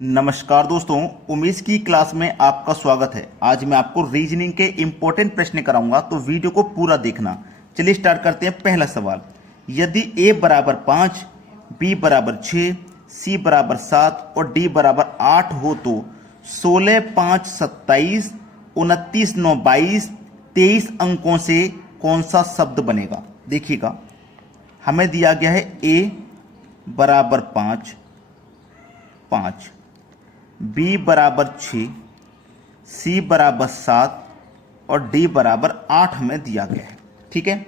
नमस्कार दोस्तों, उमेश की क्लास में आपका स्वागत है। आज मैं आपको रीजनिंग के इंपॉर्टेंट प्रश्न कराऊंगा, तो वीडियो को पूरा देखना। चलिए स्टार्ट करते हैं। पहला सवाल, यदि a बराबर 5, b बराबर 6, c बराबर 7 और d बराबर 8 हो तो 16, 5, 27, 29, 9, 22, 23 अंकों से कौन सा शब्द बनेगा। देखिएगा, हमें दिया गया है a बराबर 5, बी बराबर 6, सी बराबर 7 और डी बराबर 8 हमें दिया गया है। ठीक है,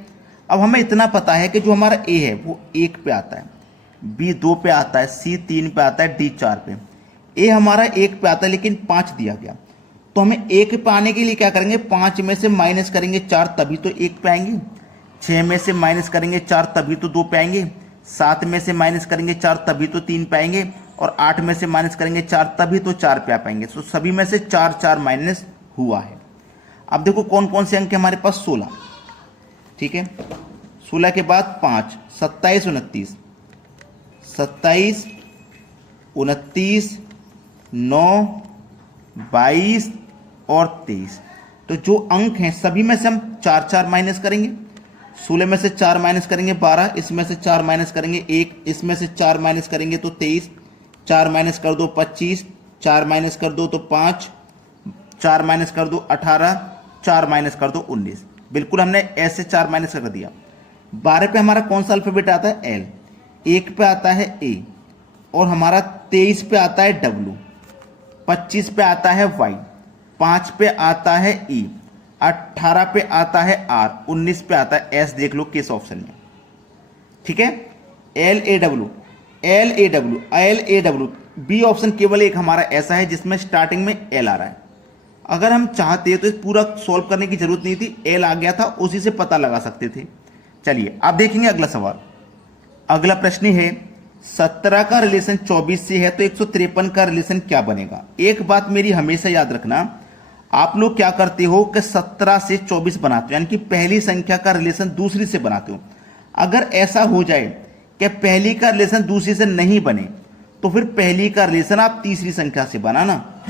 अब हमें इतना पता है कि जो हमारा ए है वो 1 पे आता है, बी 2 पे आता है, सी 3 पे आता है, डी 4 पे। ए हमारा 1 पे आता है लेकिन 5 दिया गया, तो हमें 1 पे आने के लिए क्या करेंगे, 5 में से माइनस करेंगे 4 तभी तो 1 पे आएंगे, 6 में से माइनस करेंगे 4 तभी तो 2 पे आएंगे, 7 में से माइनस करेंगे 4 तभी तो 3 पे आएंगे, और 8 में से माइनस करेंगे 4 तभी तो 4 पे आ पाएंगे। तो सभी में से 4 4 माइनस हुआ है। अब देखो कौन कौन से अंक है हमारे पास, 16। ठीक है, 16 के बाद 5, 27, 29, 27, 29, 9, 22 और 23। तो जो अंक हैं सभी में से हम 4 4 माइनस करेंगे। 16 में से 4 माइनस करेंगे 12, इसमें से 4 माइनस करेंगे 1, इसमें से 4 माइनस करेंगे तो 23, 4 माइनस कर दो 25, 4 माइनस कर दो तो 5, 4 माइनस कर दो 18, 4 माइनस कर दो 19। बिल्कुल हमने ऐसे 4 माइनस कर दिया। 12 पे हमारा कौन सा अल्फाबेट आता है, एल। 1 पे आता है ए, और हमारा 23 पे आता है डब्ल्यू, 25 पे आता है वाई, 5 पे आता है ई, 18 पे आता है आर, 19 पे आता है एस। देख लो किस ऑप्शन में। ठीक है, L A W, L A W, L A W. B option केवल एक हमारा ऐसा है जिसमें स्टार्टिंग में एल आ रहा है। अगर हम चाहते तो इस पूरा सॉल्व करने की जरूरत नहीं थी, एल आ गया था उसी से पता लगा सकते थे। चलिए आप देखेंगे अगला सवाल। अगला प्रश्न है, 17 का रिलेशन 24 से है तो 153 का रिलेशन क्या बनेगा। एक बात मेरी हमेशा याद रखना, आप लोग क्या करते हो कि 17 से 24 बनाते हो, यानी कि पहली संख्या का रिलेशन दूसरी से बनाते हो। अगर ऐसा हो जाए कि पहली का रिलेशन दूसरी से नहीं बने तो फिर पहली का रिलेशन आप तीसरी संख्या से बनाना।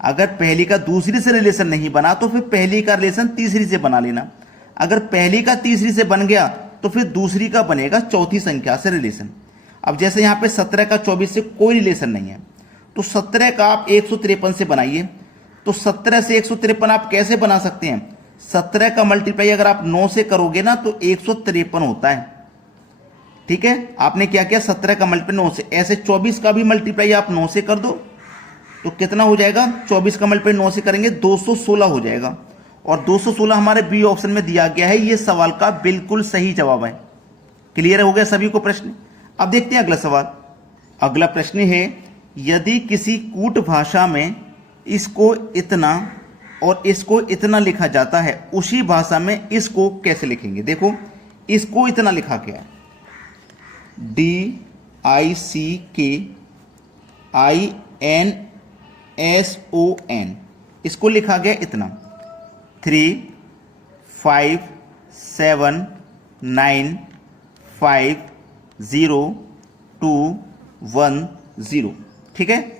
अगर पहली का दूसरी से रिलेशन नहीं बना तो फिर पहली का रिलेशन तीसरी से बना लेना। अगर पहली का तीसरी से बन गया तो फिर दूसरी का बनेगा चौथी संख्या से रिलेशन। अब जैसे यहां पे 17 का 24 से कोई रिलेशन नहीं है, तो 17 का आप 153 से बनाइए। तो 17 से 153 आप कैसे बना सकते हैं, 17 का मल्टीप्लाई अगर आप 9 से करोगे ना तो 153 होता है। ठीक है, आपने क्या किया, 17 का मल्टीप्लाई 9 से, ऐसे 24 का भी मल्टीप्लाई आप 9 से कर दो तो कितना हो जाएगा, 24 का मल्टीप्लाई 9 से करेंगे 216 हो जाएगा। और 216 हमारे बी ऑप्शन में दिया गया है। ये सवाल का बिल्कुल सही जवाब है। क्लियर हो गया सभी को प्रश्न। अब देखते हैं अगला सवाल। अगला प्रश्न है, यदि किसी कूट भाषा में इसको इतना और इसको इतना लिखा जाता है, उसी भाषा में इसको कैसे लिखेंगे। देखो, इसको इतना लिखा गया है, DICKINSON, इसको लिखा गया इतना। 3, 5, 7, 9, 5, 0, 2, 1, 0। ठीक है,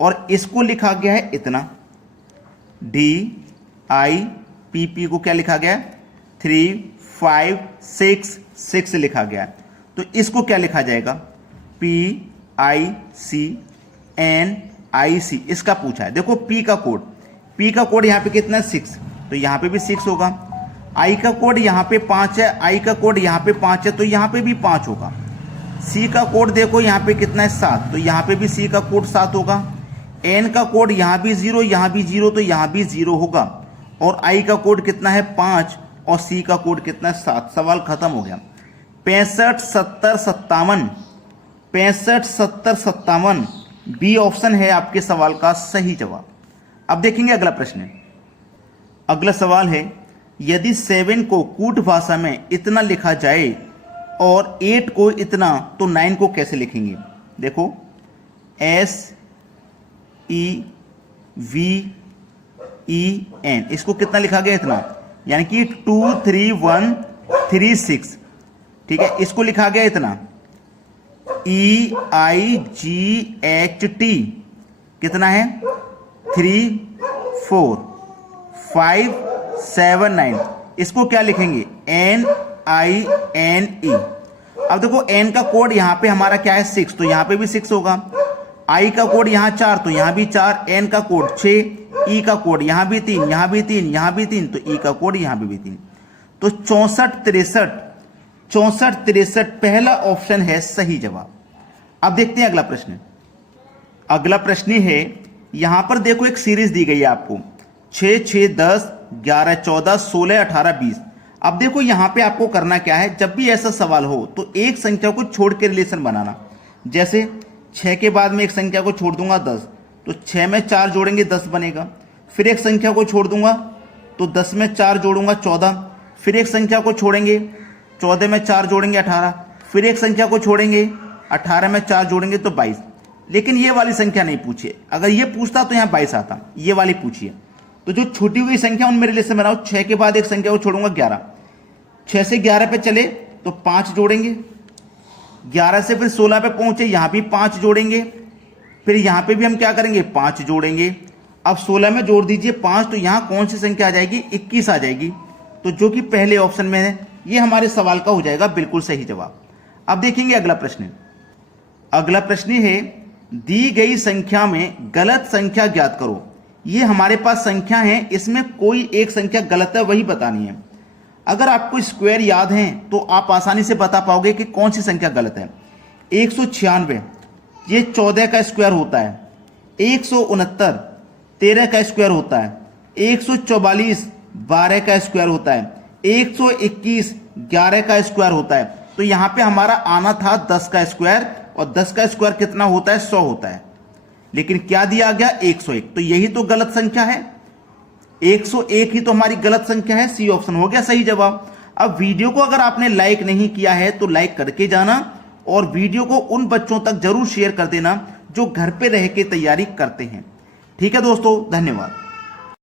और इसको लिखा गया है इतना, DIPP को क्या लिखा गया है, 3, 5, 6, 6 लिखा गया है। तो इसको क्या लिखा जाएगा, PICNIC। इसका पूछा है। देखो P का कोड यहां पे कितना है, 6, तो यहां पे भी 6 होगा। I का कोड यहां पे 5 है, I का कोड यहां पे 5 है, तो यहां पे भी 5 होगा। C का कोड देखो यहां पे कितना है, 7, तो यहां पे भी C का कोड 7 होगा। N का कोड यहां भी 0, यहां भी 0, तो यहां भी 0 होगा। और I का कोड कितना है, 5, और C का कोड कितना है, 7। सवाल खत्म हो गया। 65, 70, 57, 65, 70, 57 बी ऑप्शन है आपके सवाल का सही जवाब। अब देखेंगे अगला प्रश्न। अगला सवाल है, यदि 7 को कूट भाषा में इतना लिखा जाए और 8 को इतना, तो 9 को कैसे लिखेंगे। देखो, SEVEN, इसको कितना लिखा गया, इतना, यानी कि 2, 3, 1, 3, 6। ठीक है, इसको लिखा गया इतना, EIGHT कितना है 3 4 5 7 9। इसको क्या लिखेंगे NINE। अब देखो n का कोड यहां पे हमारा क्या है 6, तो यहां पे भी 6 होगा। I का कोड यहां 4, तो यहां भी 4। n का कोड 6, E का कोड यहां भी 3, यहां भी 3, यहां भी 3, तो E का कोड यहां पे भी 3। तो 64 63 पहला ऑप्शन है सही जवाब। अब देखते हैं अगला प्रश्न। अगला प्रश्न है, यहां पर देखो एक सीरीज दी गई है आपको 6 6 10 11 14 16 18 20। अब देखो यहां पे आपको करना क्या है, जब भी ऐसा सवाल हो तो एक संख्या को छोड़ के रिलेशन बनाना। जैसे 6 के बाद में एक संख्या को छोड़ दूंगा 10, तो 6 में 4 जोड़ेंगे 10 बनेगा। फिर एक संख्या को छोड़ दूंगा तो 10 में 4 जोड़ूंगा 14। फिर एक संख्या को छोड़ेंगे 14 में 4 जोड़ेंगे 18। फिर एक संख्या को छोड़ेंगे 18 में 4 जोड़ेंगे तो 22। लेकिन ये वाली संख्या नहीं पूछी है। अगर ये पूछता तो यहाँ 22 आता, ये वाली पूछिए। तो जो छूटी हुई संख्या उनमें रिलेशन बनाओ। 6 के बाद एक संख्या को छोड़ूंगा 11, 6 से 11 पे चले तो 5 जोड़ेंगे। 11 से फिर 16 पे पहुंचे, यहां भी 5 जोड़ेंगे। फिर यहां पे भी हम क्या करेंगे 5 जोड़ेंगे। अब 16 में जोड़ दीजिए 5, तो यहां कौन सी संख्या आ जाएगी 21 आ जाएगी। तो जो कि पहले ऑप्शन में है, ये हमारे सवाल का हो जाएगा बिल्कुल सही जवाब। अब देखेंगे अगला प्रश्न। अगला प्रश्न है, दी गई संख्या में गलत संख्या ज्ञात करो। ये हमारे पास संख्या है, इसमें कोई एक संख्या गलत है वही बतानी है। अगर आपको स्क्वायर याद है तो आप आसानी से बता पाओगे कि कौन सी संख्या गलत है। 196 ये 14 का स्क्वायर होता है। 169 13 का स्क्वायर होता है। 144 12 का स्क्वायर होता है। 121 11 का स्क्वायर होता है। तो यहां पे हमारा आना था 10 का स्क्वायर, और 10 का स्क्वायर कितना होता है 100 होता है। लेकिन क्या दिया गया 101, तो यही तो गलत संख्या है। 101 ही तो हमारी गलत संख्या है, सी ऑप्शन हो गया सही जवाब। अब वीडियो को अगर आपने लाइक नहीं किया है तो लाइक करके जाना, और वीडियो को उन बच्चों तक जरूर शेयर कर देना जो घर पे रह के तैयारी करते हैं। ठीक है दोस्तों, धन्यवाद।